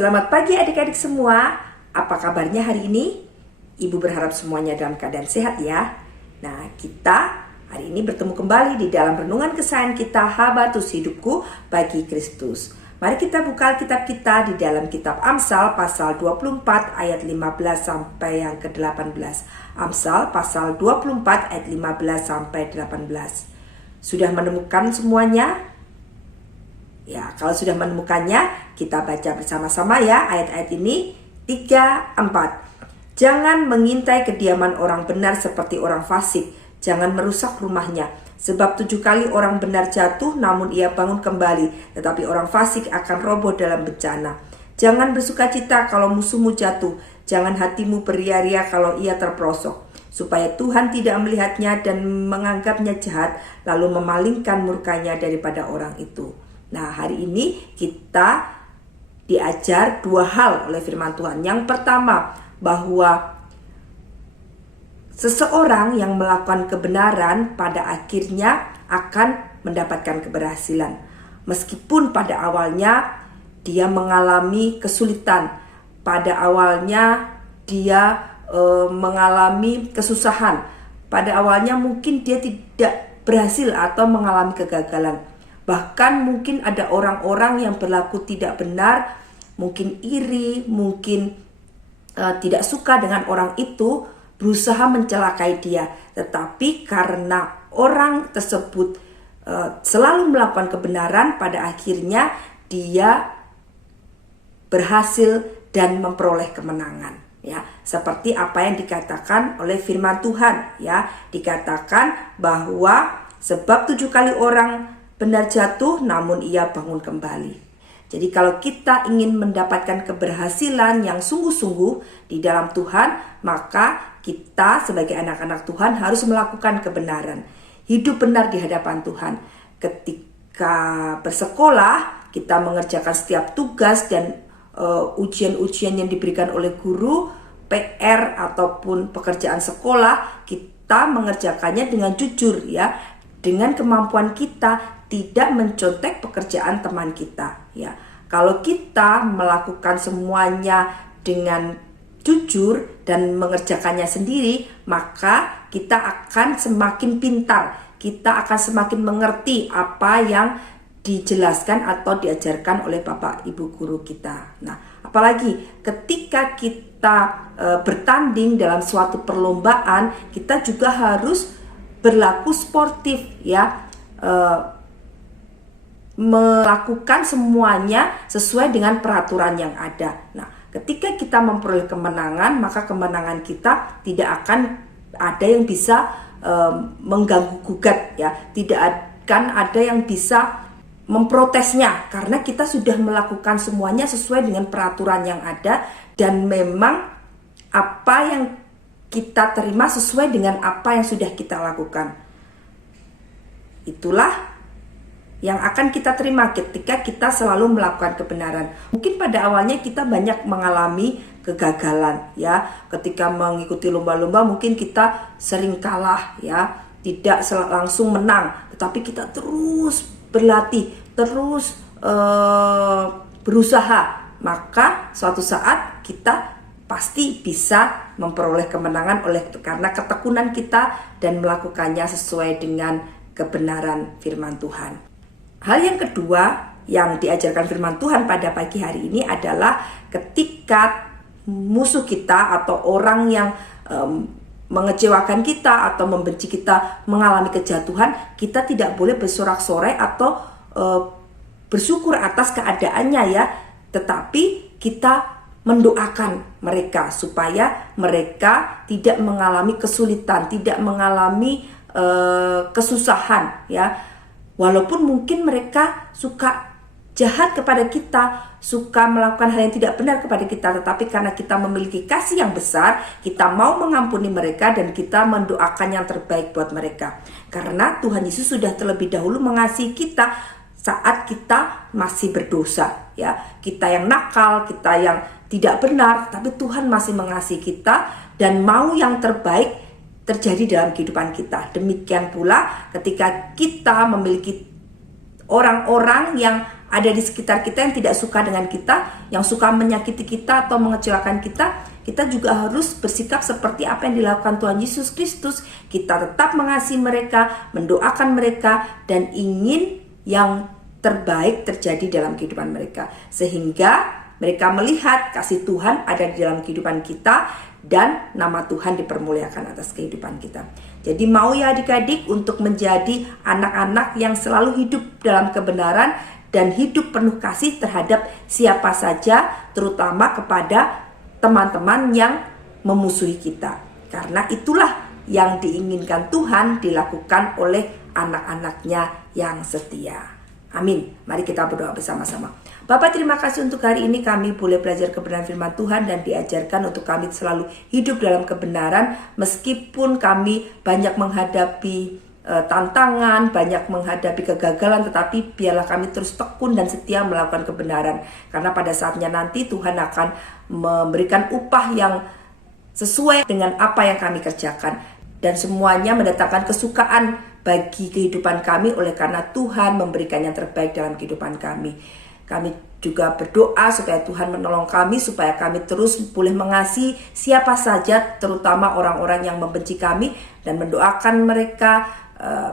Selamat pagi adik-adik semua. Apa kabarnya hari ini? Ibu berharap semuanya dalam keadaan sehat ya. Nah, kita hari ini bertemu kembali di dalam renungan kesayangan kita, Habatus Hidupku Bagi Kristus. Mari kita buka Alkitab kita di dalam kitab Amsal pasal 24 ayat 15 sampai yang ke-18. Amsal pasal 24 ayat 15 sampai 18. Sudah menemukan semuanya? Ya, kalau sudah menemukannya, kita baca bersama-sama ya ayat-ayat ini. 3, 4. Jangan mengintai kediaman orang benar seperti orang fasik. Jangan merusak rumahnya. Sebab 7 kali orang benar jatuh, namun ia bangun kembali. Tetapi orang fasik akan roboh dalam bencana. Jangan bersukacita kalau musuhmu jatuh. Jangan hatimu beria-ria kalau ia terperosok. Supaya Tuhan tidak melihatnya dan menganggapnya jahat, lalu memalingkan murkanya daripada orang itu. Nah, hari ini kita diajar 2 hal oleh firman Tuhan. Yang pertama, bahwa seseorang yang melakukan kebenaran pada akhirnya akan mendapatkan keberhasilan. Meskipun pada awalnya dia mengalami kesulitan, pada awalnya dia mengalami kesusahan, pada awalnya mungkin dia tidak berhasil atau mengalami kegagalan. Bahkan mungkin ada orang-orang yang berlaku tidak benar, mungkin iri, mungkin tidak suka dengan orang itu, berusaha mencelakai dia. Tetapi karena orang tersebut selalu melakukan kebenaran, pada akhirnya dia berhasil dan memperoleh kemenangan. Ya, seperti apa yang dikatakan oleh firman Tuhan. Ya, dikatakan bahwa sebab 7 kali orang benar jatuh, namun ia bangun kembali. Jadi kalau kita ingin mendapatkan keberhasilan yang sungguh-sungguh di dalam Tuhan, maka kita sebagai anak-anak Tuhan harus melakukan kebenaran. Hidup benar di hadapan Tuhan. Ketika bersekolah, kita mengerjakan setiap tugas dan ujian-ujian yang diberikan oleh guru, PR ataupun pekerjaan sekolah, kita mengerjakannya dengan jujur ya, dengan kemampuan kita, tidak mencontek pekerjaan teman kita ya. Kalau kita melakukan semuanya dengan jujur dan mengerjakannya sendiri, maka kita akan semakin pintar, kita akan semakin mengerti apa yang dijelaskan atau diajarkan oleh Bapak Ibu guru kita. Nah, apalagi ketika kita bertanding dalam suatu perlombaan, kita juga harus berlaku sportif ya, melakukan semuanya sesuai dengan peraturan yang ada. Nah, ketika kita memperoleh kemenangan, maka kemenangan kita tidak akan ada yang bisa mengganggu gugat ya, tidak akan ada yang bisa memprotesnya, karena kita sudah melakukan semuanya sesuai dengan peraturan yang ada, dan memang apa yang kita terima sesuai dengan apa yang sudah kita lakukan. Itulah yang akan kita terima ketika kita selalu melakukan kebenaran. Mungkin pada awalnya kita banyak mengalami kegagalan ya. Ketika mengikuti lomba-lomba mungkin kita sering kalah ya, tidak langsung menang, tetapi kita terus berlatih, terus berusaha, maka suatu saat kita pasti bisa memperoleh kemenangan karena ketekunan kita dan melakukannya sesuai dengan kebenaran firman Tuhan. Hal yang kedua yang diajarkan firman Tuhan pada pagi hari ini adalah ketika musuh kita atau orang yang mengecewakan kita atau membenci kita mengalami kejatuhan, kita tidak boleh bersorak-sorai atau bersyukur atas keadaannya ya, tetapi kita mendoakan mereka supaya mereka tidak mengalami kesulitan, tidak mengalami kesusahan ya. Walaupun mungkin mereka suka jahat kepada kita, suka melakukan hal yang tidak benar kepada kita, tetapi karena kita memiliki kasih yang besar, kita mau mengampuni mereka dan kita mendoakan yang terbaik buat mereka. Karena Tuhan Yesus sudah terlebih dahulu mengasihi kita saat kita masih berdosa ya. Kita yang nakal, kita yang tidak benar, tapi Tuhan masih mengasihi kita dan mau yang terbaik terjadi dalam kehidupan kita. Demikian pula ketika kita memiliki orang-orang yang ada di sekitar kita yang tidak suka dengan kita, yang suka menyakiti kita atau mengecewakan kita, kita juga harus bersikap seperti apa yang dilakukan Tuhan Yesus Kristus. Kita tetap mengasihi mereka, mendoakan mereka, dan ingin yang terbaik terjadi dalam kehidupan mereka, sehingga mereka melihat kasih Tuhan ada di dalam kehidupan kita dan nama Tuhan dipermuliakan atas kehidupan kita. Jadi mau ya adik-adik untuk menjadi anak-anak yang selalu hidup dalam kebenaran dan hidup penuh kasih terhadap siapa saja, terutama kepada teman-teman yang memusuhi kita. Karena itulah yang diinginkan Tuhan dilakukan oleh anak-anaknya yang setia. Amin. Mari kita berdoa bersama-sama. Bapak, terima kasih untuk hari ini kami boleh belajar kebenaran firman Tuhan dan diajarkan untuk kami selalu hidup dalam kebenaran meskipun kami banyak menghadapi tantangan, banyak menghadapi kegagalan, tetapi biarlah kami terus tekun dan setia melakukan kebenaran. Karena pada saatnya nanti Tuhan akan memberikan upah yang sesuai dengan apa yang kami kerjakan. Dan semuanya mendatangkan kesukaan bagi kehidupan kami oleh karena Tuhan memberikan yang terbaik dalam kehidupan kami. Kami juga berdoa supaya Tuhan menolong kami, supaya kami terus boleh mengasihi siapa saja, terutama orang-orang yang membenci kami, dan mendoakan mereka,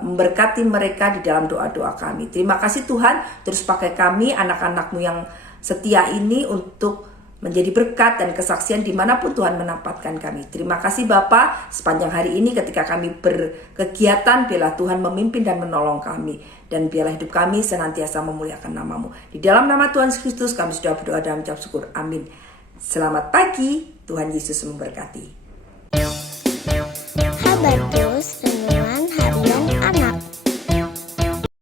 memberkati mereka di dalam doa-doa kami. Terima kasih Tuhan, terus pakai kami, anak-anak-Mu yang setia ini untuk menjadi berkat dan kesaksian dimanapun Tuhan menempatkan kami. Terima kasih Bapa, sepanjang hari ini ketika kami berkegiatan, biarlah Tuhan memimpin dan menolong kami. Dan biarlah hidup kami senantiasa memuliakan nama-Mu. Di dalam nama Tuhan Yesus Kristus kami sudah berdoa dan mengucap syukur. Amin. Selamat pagi, Tuhan Yesus memberkati. Habartus